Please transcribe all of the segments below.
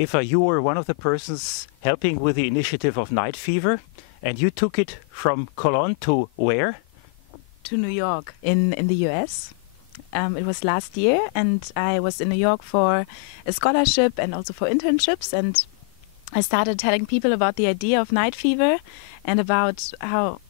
Eva, you were one of the persons helping with the initiative of Night Fever, and you took it from Cologne to where? To New York in the US. It was last year, and I was in New York for a scholarship and also for internships, and I started telling people about the idea of Night Fever and about how,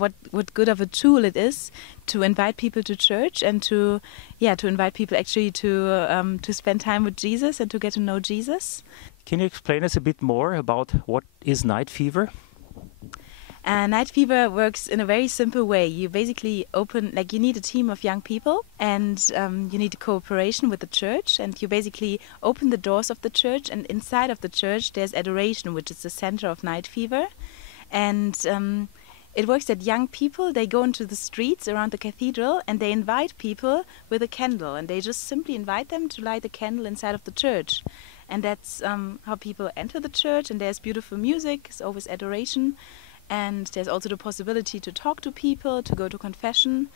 what good of a tool it is to invite people to church and to invite people actually to spend time with Jesus and to get to know Jesus. Can you explain us a bit more about what is Night Fever? Night Fever works in a very simple way. You basically you need a team of young people, and you need cooperation with the church, and you basically open the doors of the church, and inside of the church there's adoration, which is the center of Night Fever. And it works that young people, they go into the streets around the cathedral and they invite people with a candle, and they just simply invite them to light a candle inside of the church. And that's how people enter the church, and there's beautiful music, there's always adoration. And there's also the possibility to talk to people, to go to confession,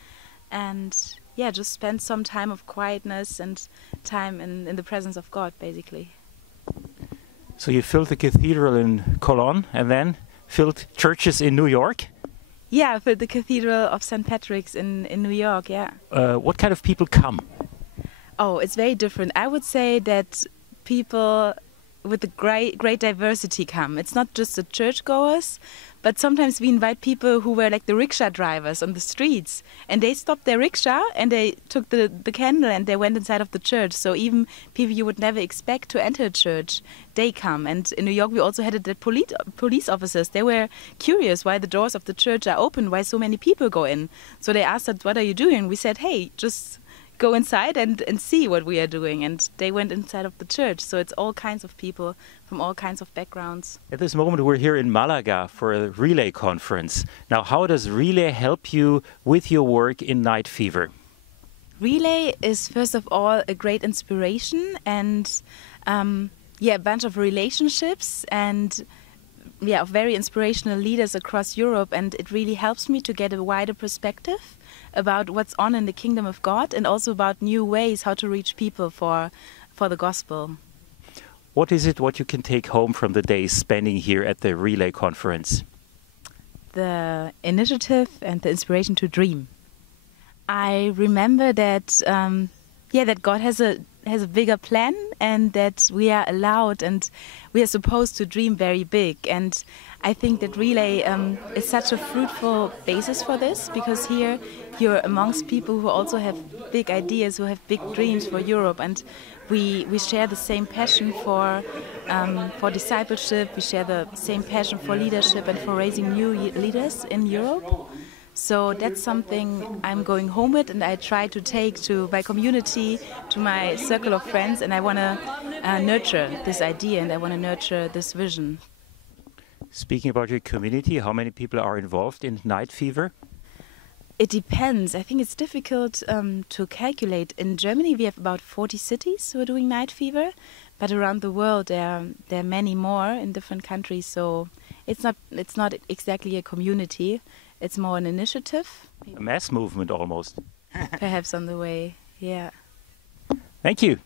and just spend some time of quietness and time in the presence of God, basically. So you filled the cathedral in Cologne and then filled churches in New York? Yeah, I filled the Cathedral of St. Patrick's in New York, yeah. What kind of people come? Oh, it's very different. I would say that people with a great diversity come. It's not just the churchgoers, but sometimes we invite people who were like the rickshaw drivers on the streets, and they stopped their rickshaw and they took the candle and they went inside of the church. So even people you would never expect to enter a church, they come. And in New York we also had the police officers. They were curious why the doors of the church are open, why so many people go in. So they asked us, what are you doing? We said, hey, just go inside and see what we are doing. And they went inside of the church. So it's all kinds of people from all kinds of backgrounds. At this moment we're here in Malaga for a relay conference. Now, how does relay help you with your work in Night Fever? Relay is first of all a great inspiration and a bunch of relationships and of very inspirational leaders across Europe, and it really helps me to get a wider perspective about what's on in the kingdom of God and also about new ways how to reach people for the gospel. What is it what you can take home from the days spending here at the relay conference? The initiative and the inspiration to dream. I remember that that God has a bigger plan, and that we are allowed and we are supposed to dream very big. And I think that relay is such a fruitful basis for this, because here you're amongst people who also have big ideas, who have big dreams for Europe, and we share the same passion for discipleship. We share the same passion for leadership and for raising new leaders in Europe. So that's something I'm going home with, and I try to take to my community, to my circle of friends, and I want to nurture this idea and I want to nurture this vision. Speaking about your community, how many people are involved in Night Fever? It depends. I think it's difficult to calculate. In Germany we have about 40 cities who are doing Night Fever, but around the world there are many more in different countries, so it's not exactly a community. It's more an initiative. A mass movement almost. Perhaps on the way, yeah. Thank you.